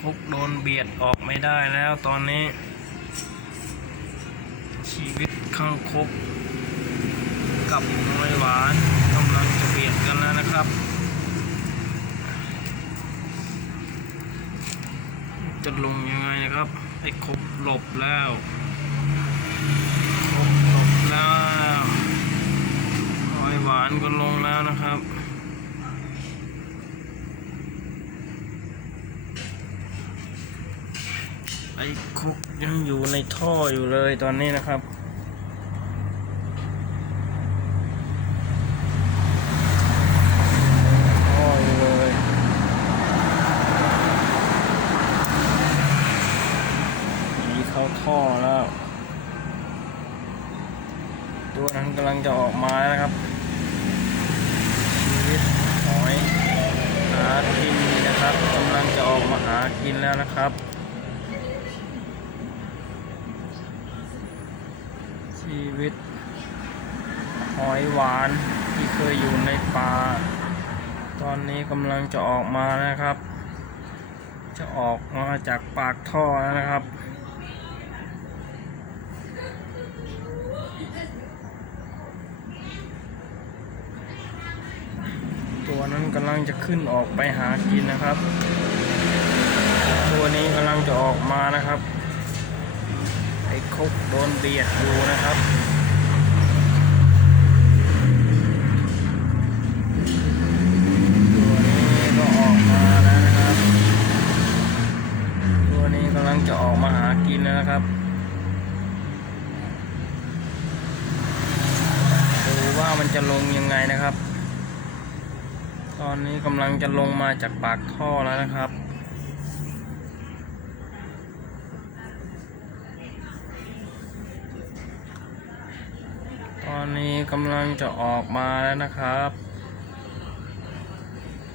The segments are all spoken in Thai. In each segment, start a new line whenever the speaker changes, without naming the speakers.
คุกโดนเบียดออกไม่ได้แล้วตอนนี้ ชีวิตข้างคุก กับน้อยหวานกำลังจะเบียดกันแล้วนะครับ จะลงยังไงนะครับไอ้คุกหลบแล้วคุกหลบแล้วน้อยหวานก็ลงแล้วนะครับ ไอ้คุก ยังอยู่ในท่ออยู่เลยตอนนี้นะครับท่ออยู่เลยหนีเข้าท่อแล้ว ตัวนั้นกำลังจะออกมาแล้วนะครับชีวิตหอยหากินนี่นะครับกำลังจะออกมาหากินแล้วนะครับ ชีวิต หอยหวานที่เคยอยู่ในป่า ตอนนี้กำลังจะออกมานะครับ จะออกมาจากปากท่อแล้วนะครับตัวนั้นกำลังจะขึ้นออกไปหากินนะครับ ตัวนี้กำลังจะออกมานะครับ คุกโดนเบียดอยู่นะครับตัวนี้ก็ออกมาแล้วนะครับ ตัวนี้กำลังจะออกมาหากินแล้วนะครับดูว่ามันจะลงยังไงนะครับ ตอนนี้กำลังจะลงมาจากปากท่อแล้วนะครับ นนี้กำลังจะออกมาแล้วนะครับ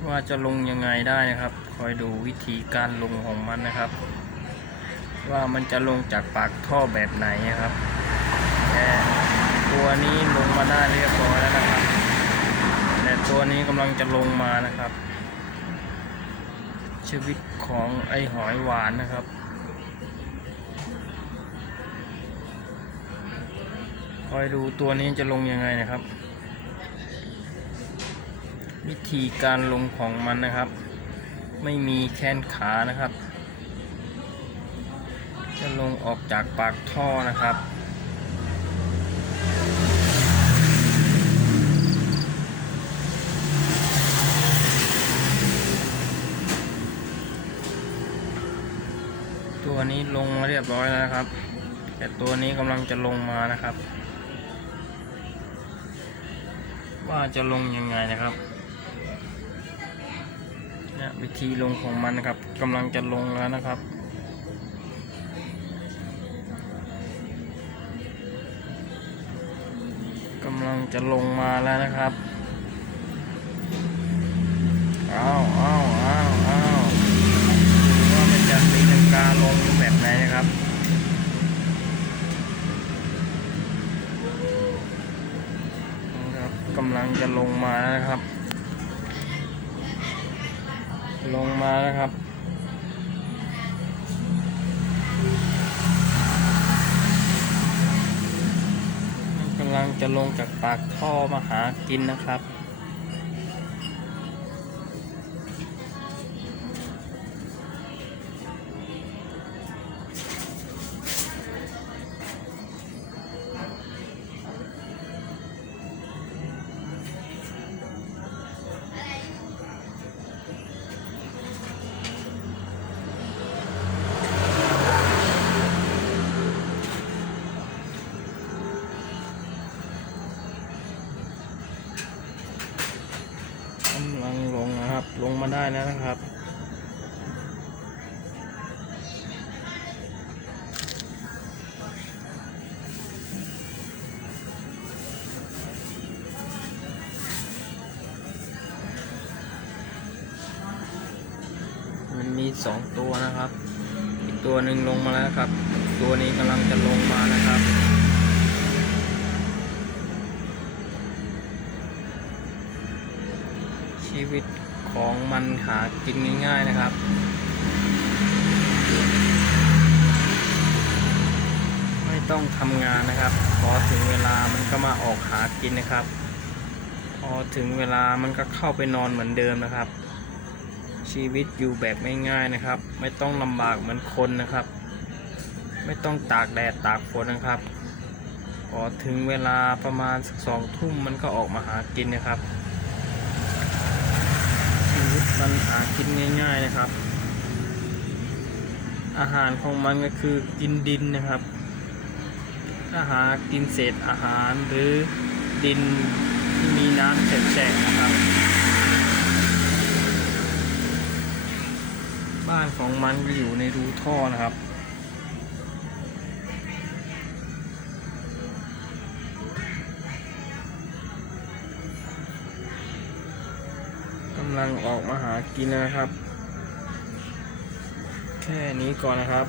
ว่าจะลงยังไงได้นะครับ คอยดูวิธีการลงของมันนะครับ ว่ามันจะลงจากปากท่อแบบไหนนะครับแต่ตัวนี้ลงมาได้เรียบร้อยแล้วนะครับแต่ตัวนี้กำลังจะลงมานะครับ ชีวิตของไอหอยหวานนะครับ คอยดูตัวนี้จะลงยังไงนะครับ วิธีการลงของมันนะครับ ไม่มีแขนขานะครับ จะลงออกจากปากท่อนะครับตัวนี้ลงมาเรียบร้อยแล้วนะครับ แต่ตัวนี้กำลังจะลงมานะครับ ว่าจะลงยังไงนะครับเนี่ยวิธีลงของมันนะครับกำลังจะลงแล้วนะครับกำลังจะลงมาแล้วนะครับอ้าวอ้าวอ้าวอ้าวดูว่ามันจะตีลังกาลงแบบไหนนะครับ นะครับกำลังจะลงมานะครับ ลงมานะครับกำลังจะลงจากปากท่อมาหากินนะครับ ลงมาได้แล้วนะครับ มันมีสองตัวนะครับ อีกตัวหนึ่งลงมาแล้วครับ ตัวนี้กำลังจะลงมานะครับชีวิต ของมันหากินง่าย ๆนะครับ ไม่ต้องทำงานนะครับ พอถึงเวลามันก็มาออกหากินนะครับ พอถึงเวลามันก็เข้าไปนอนเหมือนเดิมนะครับ ชีวิตอยู่แบบง่ายๆนะครับ ไม่ต้องลำบากเหมือนคนนะครับ ไม่ต้องตากแดดตากฝนนะครับ พอถึงเวลาประมาณสักสองทุ่มมันก็ออกมาหากินนะครับ มันหากินง่าย ๆนะครับ อาหารของมันก็คือกินดินนะครับ ถ้าหากินเศษอาหารหรือดินที่มีน้ำแฉะๆนะครับ บ้านของมันก็อยู่ในรูท่อนะครับำลังออกมาหากินนะครับ แค่นี้ก่อนนะครับ